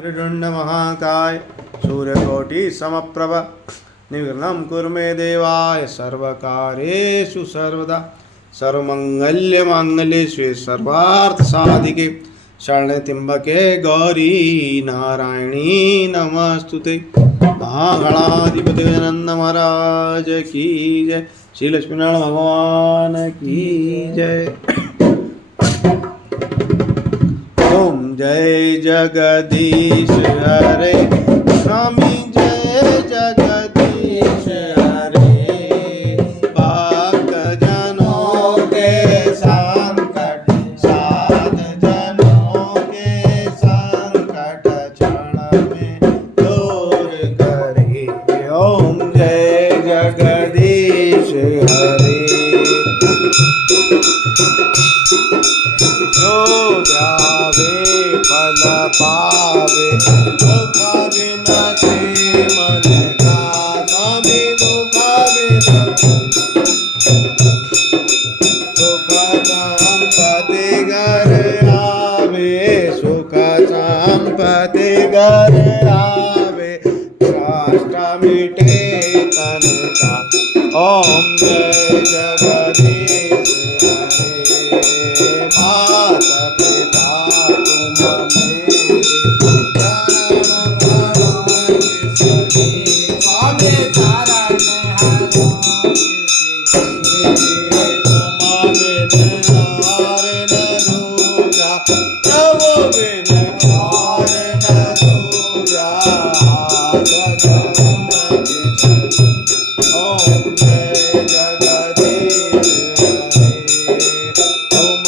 त्रिदण्ड महाकाय सूर्यकोटि समप्रभ निर्विघ्नं कुरु मे देवाय सर्वकार्येषु सर्वदा सर्वमंगल्य शिवे सर्वार्थसाधिके शरण्ये त्र्यंबके गौरी नारायणी नमस्तुते। महागणाधिपति गजानन महाराज की जय। श्री लक्ष्मीनारायण भगवान की जय। ओम जय जगदीश हरे स्वामी जय जगदीश हरे। भक्त जनों के संकट साध जनों के संकट क्षण में दूर करे। ओम जय जगदीश हरे। जो ध्यावे फल पावे दुख विनते मन का स्वामी दुख विनते सुख संपत्ति घर आवे सुख संपत्ति घर आवे कष्ट मिटे तन का। ओम जय जगदीश हरे। मात पिता तुम मेरे चरण कमल सखी स्वामी शरण हरो तुम बिन और न दूजा प्रभु बिन और न दूजा ओम जय जगदीश हरे। तुम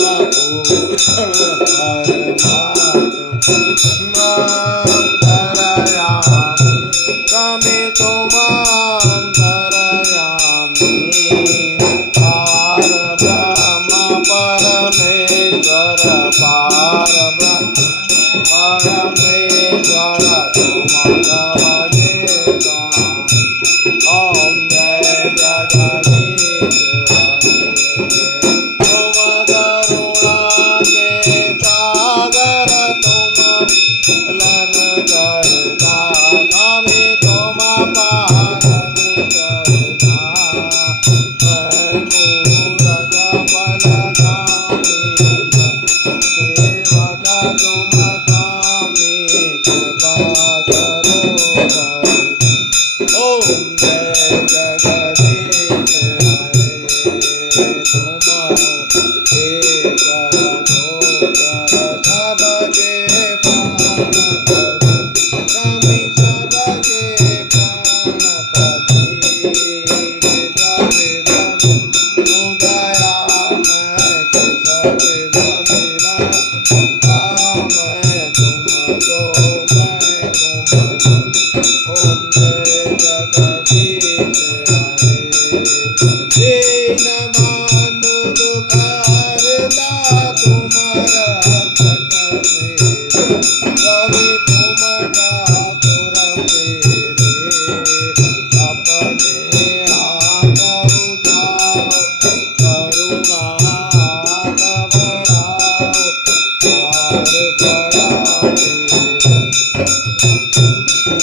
स्वामी तुम अंतरयामी पार ब्रह्म परमेश्वर पार ब्रह्म परमेश्वर तुम भजे। ओम जय जगदीश हरे। तुम करुणा के सागर तुम लन करता स्वामी तुम पालन करता। मैं मूरख फलगामी सेवक तुम स्वामी कृपा करो हरे। ओम जय जगदीश हरे। तुम एक गोचर सबके प्राणपति स्वामी सबके प्राणपति सविध मुदया मैं सविध मेरा मैं तुमको मैं तुम। ओम जय जगदीश हरे। दीन बंधु दुख हरता तुम रक्षक मेरे स्वामी तुम ठाकुर मेरे। अपने हाथ उठाओ करुणा हाथ बढ़ाओ पार पड़ा तेरा।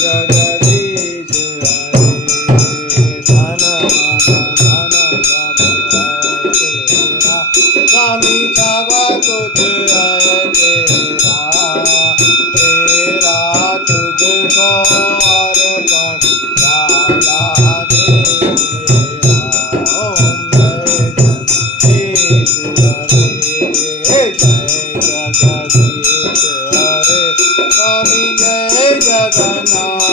जगदीश हरे। धन मन धन सब है तेरा स्वामी सब कुछ है तेरा। तेरा तुझको अर्पण ज्यादा दे मेरा। ओम जय जगदीश हरे। जय जगदीश हरे। स्वामी जय जगन्नाथ